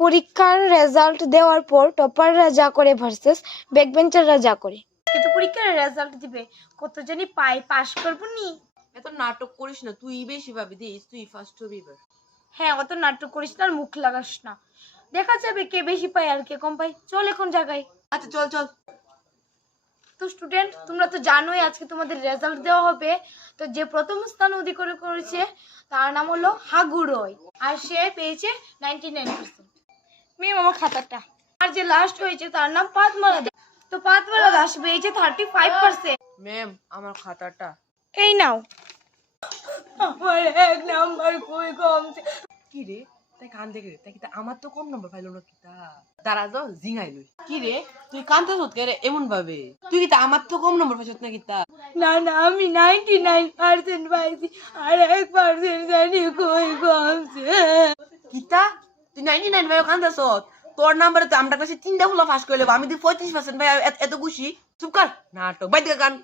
পরীক্ষার রেজাল্ট দেওয়ার পর টপাররা যা করে ভার্সেস ব্যাকবেঞ্চাররা যা করে। কিন্তু পরীক্ষার রেজাল্ট দিবে, কত জানি পাস করবো নি। এত নাটক করিস না, তুই বেশি ভাবি দিস, তুই ফার্স্ট হবি এবার। হ্যাঁ, অত নাটক করিস না আর মুখ লাগাস না, দেখা যাবে কে বেশি পায় আর কে কম পায়। চল এখন জায়গায়। আচ্ছা চল চল। তো স্টুডেন্ট, তোমরা তো জানোই আজকে তোমাদের রেজাল্ট দেওয়া হবে। তো যে প্রথম স্থান অধিকার করেছে তার নাম হলো হাগু রয়, আর সে পেয়েছে 99%। মেম আমার খাতাটা। আর যে লাস্ট হয়েছে তার নাম পাতমালা দাস। তো পাতমালা দাস পেয়েছে 35%। ম্যাম আমার খাতাটা। এই নাও। আমার 1 নাম্বার কই কমছে। কি রে, তাই কান দেখে রে, তাই কি আমার তো কম নম্বর পাইলো না কিতা। দাঁড়া তো জিঙাই লই। কি রে তুই কানতে সত কে রে এমন ভাবে, তুই কি আমার তো কম নম্বর পাইছত না কিতা। না না, আমি 99% পাইছি, আর 1% জানি কই কমছে। কিতা তুই 99 ভাই কানতে সত, তোর নাম্বারে তো আমরা কাছে 3টা ফুলা ফাঁস করে লেবো, আমি তুই 35% ভাই এত খুশি। চুপ কর, নাটক বাইরে গান।